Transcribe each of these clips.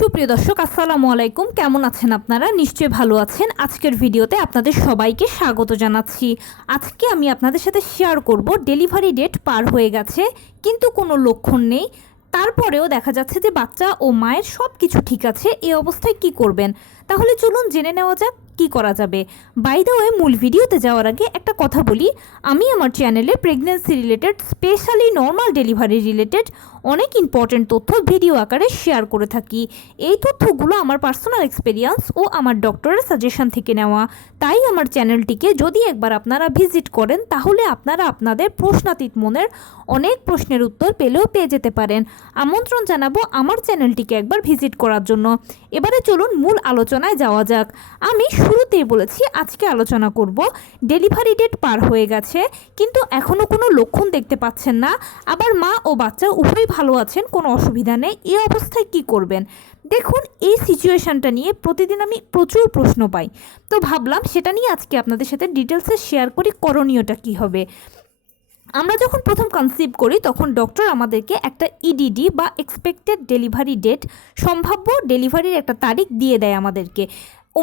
সুপ্রিয় দর্শক আসসালামু আলাইকুম, কেমন আছেন আপনারা? নিশ্চয়ই ভালো আছেন। আজকের ভিডিওতে আপনাদের সবাইকে স্বাগত জানাচ্ছি। আজকে আমি আপনাদের সাথে শেয়ার করব ডেলিভারি ডেট পার হয়ে গেছে কিন্তু কোনো লক্ষণ নেই, তারপরেও দেখা যাচ্ছে যে বাচ্চা ও মায়ের সব কিছু ঠিক আছে। এই অবস্থায় কি করবেন? তাহলে চলুন জেনে নেওয়া যাক কি করা যাবে। বাই দ্য ওয়ে, মূল ভিডিওতে যাওয়ার আগে একটা কথা বলি, আমি আমার চ্যানেলে pregnancy related, specially normal delivery related অনেক ইম্পর্টেন্ট তথ্য ভিডিও আকারে শেয়ার করে থাকি। এই তথ্যগুলো আমার পার্সোনাল এক্সপেরিয়েন্স ও আমার ডক্টরের সাজেশন থেকে নেওয়া। তাই আমার চ্যানেলটিকে যদি একবার আপনারা ভিজিট করেন তাহলে আপনারা আপনাদের প্রশ্নাতীত মনের অনেক প্রশ্নের উত্তর পেয়ে যেতে পারেন। আমন্ত্রণ জানাবো আমার চ্যানেলটিকে একবার ভিজিট করার জন্য। এবারে চলুন মূল আলোচনায় যাওয়া যাক। আমি শুরুতেই বলেছি আজকে আলোচনা করব ডেলিভারি ডেট পার হয়ে গেছে কিন্তু এখনও কোনো লক্ষণ দেখতে পাচ্ছেন না, আবার মা ও বাচ্চা উভয়ই ভালো আছেন, কোনো অসুবিধা নেই। এই অবস্থায় কি করবেন? দেখুন, এই সিচুয়েশানটা নিয়ে প্রতিদিন আমি প্রচুর প্রশ্ন পাই, তো ভাবলাম সেটা নিয়ে আজকে আপনাদের সাথে ডিটেলসে শেয়ার করি করণীয়টা কী হবে। আমরা যখন প্রথম কনসিভ করি তখন ডক্টর আমাদেরকে একটা ইডিডি বা এক্সপেক্টেড ডেলিভারি ডেট, সম্ভাব্য ডেলিভারির একটা তারিখ দিয়ে দেয় আমাদেরকে।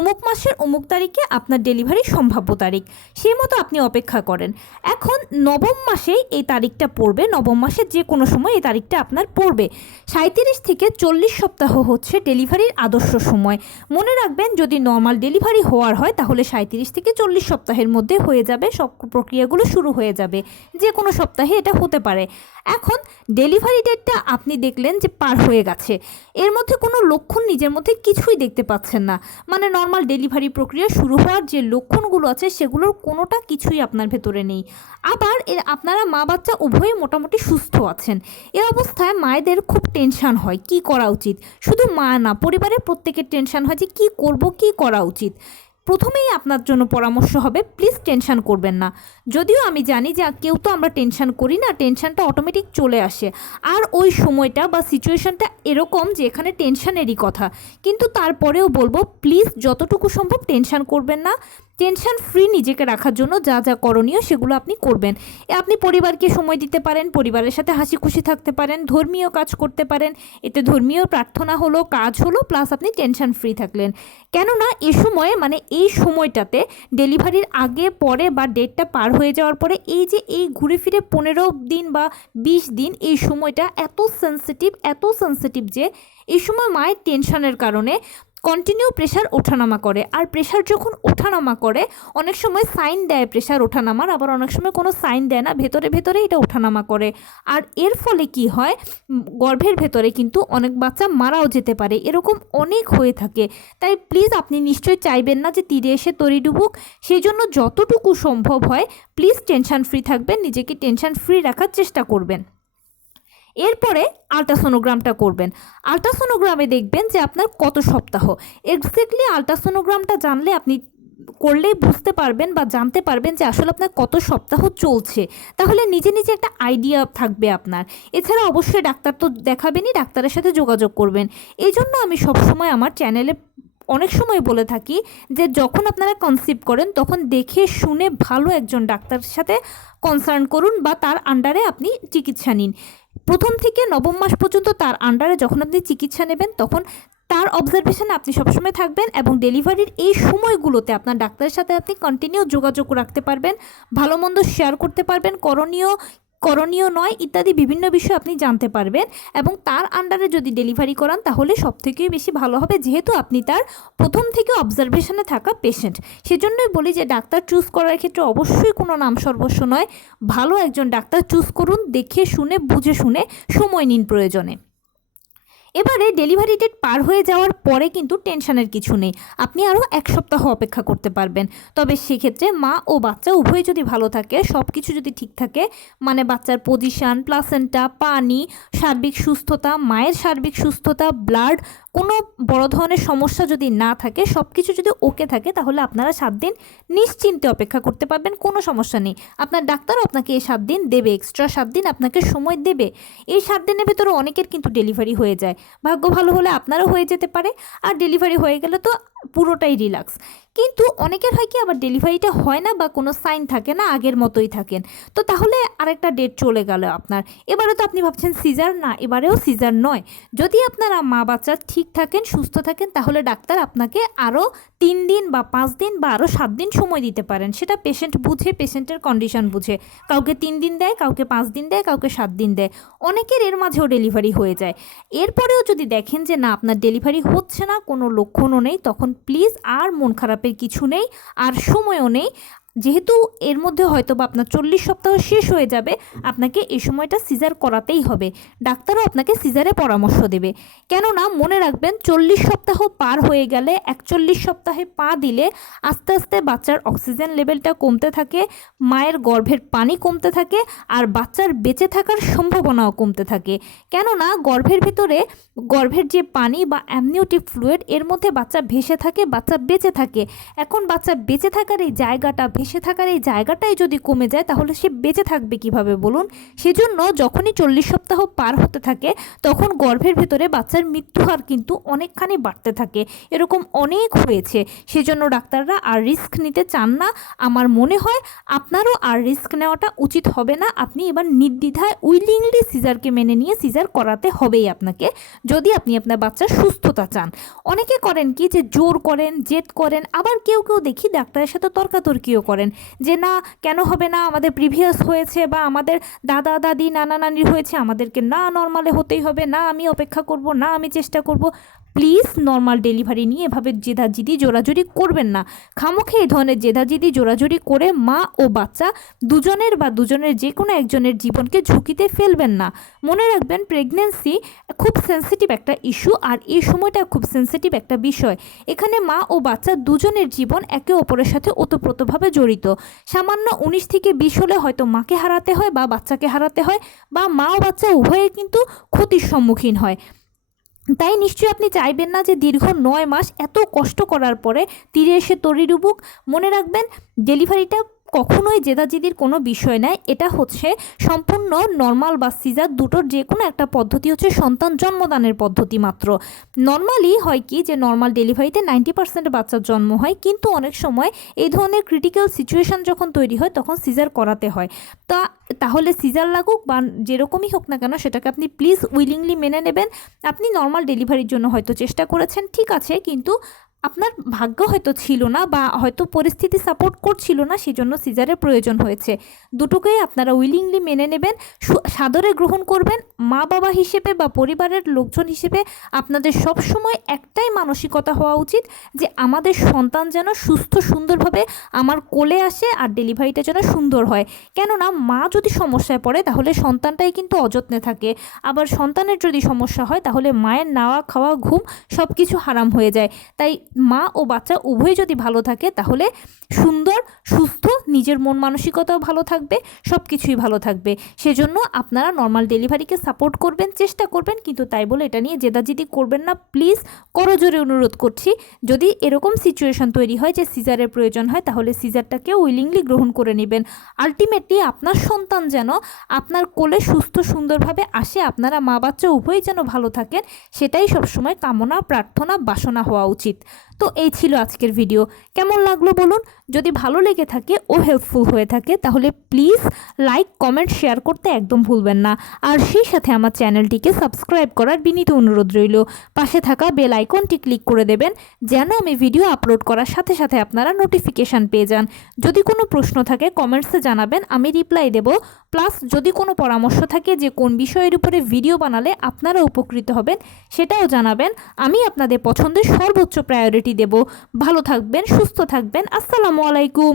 অমুক মাসের অমুক তারিখে আপনার ডেলিভারি সম্ভাব্য তারিখ, সেই মতো আপনি অপেক্ষা করেন। এখন নবম মাসেই এই তারিখটা পড়বে, নবম মাসের যে কোনো সময় এই তারিখটা আপনার পড়বে। 37 থেকে 40 সপ্তাহ হচ্ছে ডেলিভারির আদর্শ সময়। মনে রাখবেন, যদি নর্মাল ডেলিভারি হওয়ার হয় তাহলে 37 থেকে 40 সপ্তাহের মধ্যে হয়ে যাবে, সব প্রক্রিয়াগুলো শুরু হয়ে যাবে, যে কোনো সপ্তাহে এটা হতে পারে। এখন ডেলিভারি ডেটটা আপনি দেখলেন যে পার হয়ে গেছে, এর মধ্যে কোনো লক্ষণ নিজের মধ্যে কিছুই দেখতে পাচ্ছেন না, মানে নর্মাল ডেলিভারি প্রক্রিয়া শুরু হওয়ার যে লক্ষণগুলো আছে সেগুলোর কোনোটা কিছুই আপনার ভেতরে নেই। আবার আপনারা মা বাচ্চা উভয়ই মোটামুটি সুস্থ আছেন। এ অবস্থায় মায়েদের খুব টেনশান হয় কি করা উচিত। শুধু মা না, পরিবারের প্রত্যেকের টেনশান হয় যে কী করব, কী করা উচিত। প্রথমেই আপনার জন্য পরামর্শ হবে, প্লিজ টেনশান করবেন না। যদিও আমি জানি যে কেউ তো আমরা টেনশান করি না, টেনশানটা অটোমেটিক চলে আসে, আর ওই সময়টা বা সিচুয়েশানটা এরকম যে এখানে টেনশানেরই কথা, কিন্তু তারপরেও বলবো প্লিজ যতটুকু সম্ভব টেনশান করবেন না। টেনশন ফ্রি নিজেকে রাখার জন্য যা যা করণীয় সেগুলো আপনি করবেন। আপনি পরিবারকে সময় দিতে পারেন, পরিবারের সাথে হাসি খুশি থাকতে পারেন, ধর্মীয় কাজ করতে পারেন। এতে ধর্মীয় প্রার্থনা হলো, কাজ হলো, প্লাস আপনি টেনশন ফ্রি থাকলেন। কেননা এ সময়ে, মানে এই সময়টাতে ডেলিভারির আগে পরে বা ডেটটা পার হয়ে যাওয়ার পরে এই ঘুরে ফিরে 15 দিন বা 20 দিন, এই সময়টা এত সেন্সিটিভ যে এই সময় মায়ের টেনশনের কারণে কন্টিনিউ প্রেশার ওঠানামা করে। আর প্রেশার যখন ওঠানামা করে, অনেক সময় সাইন দেয় প্রেশার ওঠানামার, আবার অনেক সময় কোনো সাইন দেয় না, ভেতরে এটা ওঠানামা করে। আর এর ফলে কি হয়, গর্ভের ভেতরে কিন্তু অনেক বাচ্চা মারাও যেতে পারে, এরকম অনেক হয়ে থাকে। তাই প্লিজ আপনি নিশ্চয়ই চাইবেন না যে তীরে এসে তরি ডুবুক, সেই জন্য যতটুকু সম্ভব হয় প্লিজ টেনশন ফ্রি থাকবেন, নিজেকে টেনশন ফ্রি রাখার চেষ্টা করবেন। এরপরে আলট্রাসোনোগ্রামটা করবেন। আলট্রাসোনোগ্রামে দেখবেন যে আপনার কত সপ্তাহ। এক্স্যাক্টলি আলট্রাসোনোগ্রামটা জানলে আপনি করলেই বুঝতে পারবেন বা জানতে পারবেন যে আসলে আপনার কত সপ্তাহ চলছে, তাহলে নিজে একটা আইডিয়া থাকবে আপনার। এছাড়া অবশ্যই ডাক্তার তো দেখাবেনই, ডাক্তারের সাথে যোগাযোগ করবেন। এই জন্য আমি সবসময় আমার চ্যানেলে অনেক সময় বলে থাকি যে যখন আপনারা কনসিভ করেন তখন দেখে শুনে ভালো একজন ডাক্তারের সাথে কনসার্ন করুন বা তার আন্ডারে আপনি চিকিৎসা নিন। প্রথম থেকে নবম মাস পর্যন্ত তার আন্ডারে যখন আপনি চিকিৎসা নেবেন তখন তার অবজারভেশনে আপনি সবসময় থাকবেন, এবং ডেলিভারির এই সময়গুলোতে আপনার ডাক্তারের সাথে আপনি কন্টিনিউ যোগাযোগ রাখতে পারবেন, ভালো মন্দ শেয়ার করতে পারবেন, করণীয় নয় ইত্যাদি বিভিন্ন বিষয় আপনি জানতে পারবেন। এবং তার আন্ডারে যদি ডেলিভারি করান তাহলে সবথেকে বেশি ভালো হবে, যেহেতু আপনি তার প্রথম থেকে অবজারভেশনে থাকা পেশেন্ট। সেজন্যই বলি যে ডাক্তার চুজ করার ক্ষেত্রে অবশ্যই কোনো নাম সর্বস্ব নয়, ভালো একজন ডাক্তার চুজ করুন, দেখে শুনে বুঝে শুনে সময় নিন প্রয়োজনে। এবারে ডেলিভারি ডেট পার হয়ে যাওয়ার পরে কিন্তু টেনশনের কিছু নেই, আপনি আরও 1 সপ্তাহ অপেক্ষা করতে পারবেন। তবে সেক্ষেত্রে মা ও বাচ্চা উভয় যদি ভালো থাকে, সব কিছু যদি ঠিক থাকে, মানে বাচ্চার পজিশান, প্লাসেন্টা, পানি, সার্বিক সুস্থতা, মায়ের সার্বিক সুস্থতা, ব্লাড, কোনো বড় ধরনের সমস্যা যদি না থাকে, সব কিছু যদি ওকে থাকে, তাহলে আপনারা 7 দিন নিশ্চিন্তে অপেক্ষা করতে পারবেন, কোনো সমস্যা নেই। আপনার ডাক্তারও আপনাকে এই 7 দিন দেবে, এক্সট্রা 7 দিন আপনাকে সময় দেবে। এই 7 দিনের ভেতরে অনেকের কিন্তু ডেলিভারি হয়ে যায়, ভাগ্য ভালো হলে আপনারও হয়ে যেতে পারে, আর ডেলিভারি হয়ে গেলে তো পুরোটাই রিল্যাক্স। কিন্তু অনেকের হয় কি আবার ডেলিভারিটা হয় না বা কোনো সাইন থাকে না, আগের মতোই থাকেন। তো তাহলে আরেকটা ডেট চলে গেল আপনার। এবারে তো আপনি ভাবছেন সিজার না, এবারেও সিজার নয়। যদি আপনারা মা বাচ্চা ঠিক থাকেন, সুস্থ থাকেন, তাহলে ডাক্তার আপনাকে আরও 3 দিন বা 5 দিন বা আরও 7 দিন সময় দিতে পারেন। সেটা পেশেন্ট বুঝে, পেশেন্টের কন্ডিশন বুঝে। কাউকে 3 দিন দেয়, কাউকে 5 দিন দেয়, কাউকে 7 দিন দেয়। অনেকের এর মাঝেও ডেলিভারি হয়ে যায়। এরপরেও যদি দেখেন যে না, আপনার ডেলিভারি হচ্ছে না, কোনো লক্ষণও নেই, তখন প্লিজ আর মন খারাপের কিছু নেই, আর সময়ও নেই। যেহেতু এর মধ্যে হয়তো বা আপনার 40 সপ্তাহ শেষ হয়ে যাবে, আপনাকে এই সময়টা সিজার করাতেই হবে। ডাক্তারও আপনাকে সিজারে পরামর্শ দেবে। কেননা মনে রাখবেন, 40 সপ্তাহ পার হয়ে গেলে, 41 সপ্তাহে পা দিলে আস্তে আস্তে বাচ্চার অক্সিজেন লেভেলটা কমতে থাকে, মায়ের গর্ভের পানি কমতে থাকে, আর বাচ্চার বেঁচে থাকার সম্ভাবনাও কমতে থাকে। কেননা গর্ভের ভিতরে গর্ভের যে পানি বা অ্যামনিওটিক ফ্লুইড, এর মধ্যে বাচ্চা ভেসে থাকে, বাচ্চা বেঁচে থাকে। এখন বাচ্চা বেঁচে থাকার এই জায়গাটা, ভেসে থাকার এই জায়গাটাই যদি কমে যায়, তাহলে সে বেঁচে থাকবে কিভাবে বলুন? সেজন্য যখনই 40 সপ্তাহ পার হতে থাকে, তখন গর্ভের ভেতরে বাচ্চার মৃত্যু হার কিন্তু অনেকখানি বাড়তে থাকে। এরকম অনেক হয়েছে। সেজন্য ডাক্তাররা আর রিস্ক নিতে চান না। আমার মনে হয় আপনারও আর রিস্ক নেওয়াটা উচিত হবে না। আপনি এবার নির্দ্বিধায় উইলিংলি সিজারকে মেনে নিয়ে সিজার করাতে হবেই আপনাকে, যদি আপনি আপনার বাচ্চার সুস্থতা চান। অনেকে করেন কি, যে জোর করেন, জেদ করেন, আবার কেউ কেউ দেখি ডাক্তারের সাথে তর্কাতর্কিও করেন, যে না কেন হবে না, আমাদের প্রিভিয়াস হয়েছে বা আমাদের দাদা দাদি নানা নানির হয়েছে, আমাদেরকে না নর্মালে হতেই হবে, না আমি অপেক্ষা করব, না আমি চেষ্টা করব। প্লিজ নর্মাল ডেলিভারি নিয়ে এভাবে জেদাজিদি জোরাজুরি করবেন না। খামোখে এই ধরনের জেদাজিদি জোরাজুরি করে মা ও বাচ্চা দুজনের বা দুজনের যে কোনো একজনের জীবনকে ঝুঁকিতে ফেলবেন না। মনে রাখবেন, প্রেগনেন্সি খুব সেন্সিটিভ একটা ইস্যু, আর এই সময়টা খুব সেন্সিটিভ একটা বিষয়। এখানে মা ও বাচ্চা দুজনের জীবন একে অপরের সাথে ওতপ্রোতভাবে জড়িত। সামান্য 19 থেকে 20 হলে হয়তো মাকে হারাতে হয় বা বাচ্চাকে হারাতে হয়, বা মা ও বাচ্চা উভয়ে কিন্তু ক্ষতির সম্মুখীন হয়। তাই নিশ্চয়ই আপনি চাইবেন না যে দীর্ঘ 9 মাস এত কষ্ট করার পরে তীরে এসে তরি ডুবুক। মনে রাখবেন, ডেলিভারিটা কখনোই জেদাজিদির কোনো বিষয় নয়। এটা হচ্ছে সম্পূর্ণ নর্মাল বা সিজার, দুটোর যে কোনো একটা পদ্ধতি হচ্ছে সন্তান জন্মদানের পদ্ধতি মাত্র। নর্মালি হয় কি, যে নর্মাল ডেলিভারিতে 90% বাচ্চার জন্ম হয়, কিন্তু অনেক সময় এই ধরনের ক্রিটিক্যাল সিচুয়েশান যখন তৈরি হয়, তখন সিজার করাতে হয়। তাহলে সিজার লাগুক বা যেরকমই হোক না কেন, সেটাকে আপনি প্লিজ উইলিংলি মেনে নেবেন। আপনি নর্মাল ডেলিভারির জন্য হয়তো চেষ্টা করেছেন, ঠিক আছে, কিন্তু আপনার ভাগ্য হয়তো ছিল না বা হয়তো পরিস্থিতি সাপোর্ট করছিল না, সেজন্য সিজারের প্রয়োজন হয়েছে। দুটোকেই আপনারা উইলিংলি মেনে নেবেন, সাদরে গ্রহণ করবেন। মা বাবা হিসেবে বা পরিবারের লোকজন হিসেবে আপনাদের সবসময় একটাই মানসিকতা হওয়া উচিত, যে আমাদের সন্তান যেন সুস্থ সুন্দরভাবে আমার কোলে আসে, আর ডেলিভারিটা যেন সুন্দর হয়। কেননা মা যদি সমস্যায় পড়ে, তাহলে সন্তানটাই কিন্তু অযত্নে থাকে। আবার সন্তানের যদি সমস্যা হয়, তাহলে মায়ের নাওয়া খাওয়া ঘুম সব কিছু হারাম হয়ে যায়। তাই মা ও বাচ্চা উভয় যদি ভালো থাকে, তাহলে সুন্দর সুস্থ নিজের মন মানসিকতাও ভালো থাকবে, সব কিছুই ভালো থাকবে। সেজন্য আপনারা নর্মাল ডেলিভারিকে সাপোর্ট করবেন, চেষ্টা করবেন, কিন্তু তাই বলে এটা নিয়ে জেদাজিদি করবেন না। প্লিজ করজোরে অনুরোধ করছি, যদি এরকম সিচুয়েশন তৈরি হয় যে সিজারের প্রয়োজন হয়, তাহলে সিজারটাকে উইলিংলি গ্রহণ করে নেবেন। আলটিমেটলি আপনার সন্তান যেন আপনার কোলে সুস্থ সুন্দরভাবে আসে, আপনারা মা বাচ্চা উভয়ই যেন ভালো থাকেন, সেটাই সবসময় কামনা, প্রার্থনা, বাসনা হওয়া উচিত। তো এই ছিল আজকের ভিডিও। কেমন লাগলো বলুন? যদি ভালো লেগে থাকে ও হেল্পফুল হয়ে থাকে, তাহলে প্লিজ লাইক, কমেন্ট, শেয়ার করতে একদম ভুলবেন না। আর সেই সাথে আমার চ্যানেলটিকে সাবস্ক্রাইব করার বিনীত অনুরোধ রইল। পাশে থাকা বেল আইকনটি ক্লিক করে দেবেন, যেন আমি ভিডিও আপলোড করার সাথে সাথে আপনারা নোটিফিকেশান পেয়ে যান। যদি কোনো প্রশ্ন থাকে কমেন্টসে জানাবেন, আমি রিপ্লাই দেব। প্লাস যদি কোনো পরামর্শ থাকে যে কোন বিষয়ের উপরে ভিডিও বানালে আপনারা উপকৃত হবেন, সেটাও জানাবেন। আমি আপনাদের পছন্দের সর্বোচ্চ প্রায়োরিটি দেব। ভালো থাকবেন, সুস্থ থাকবেন। আসসালামু আলাইকুম।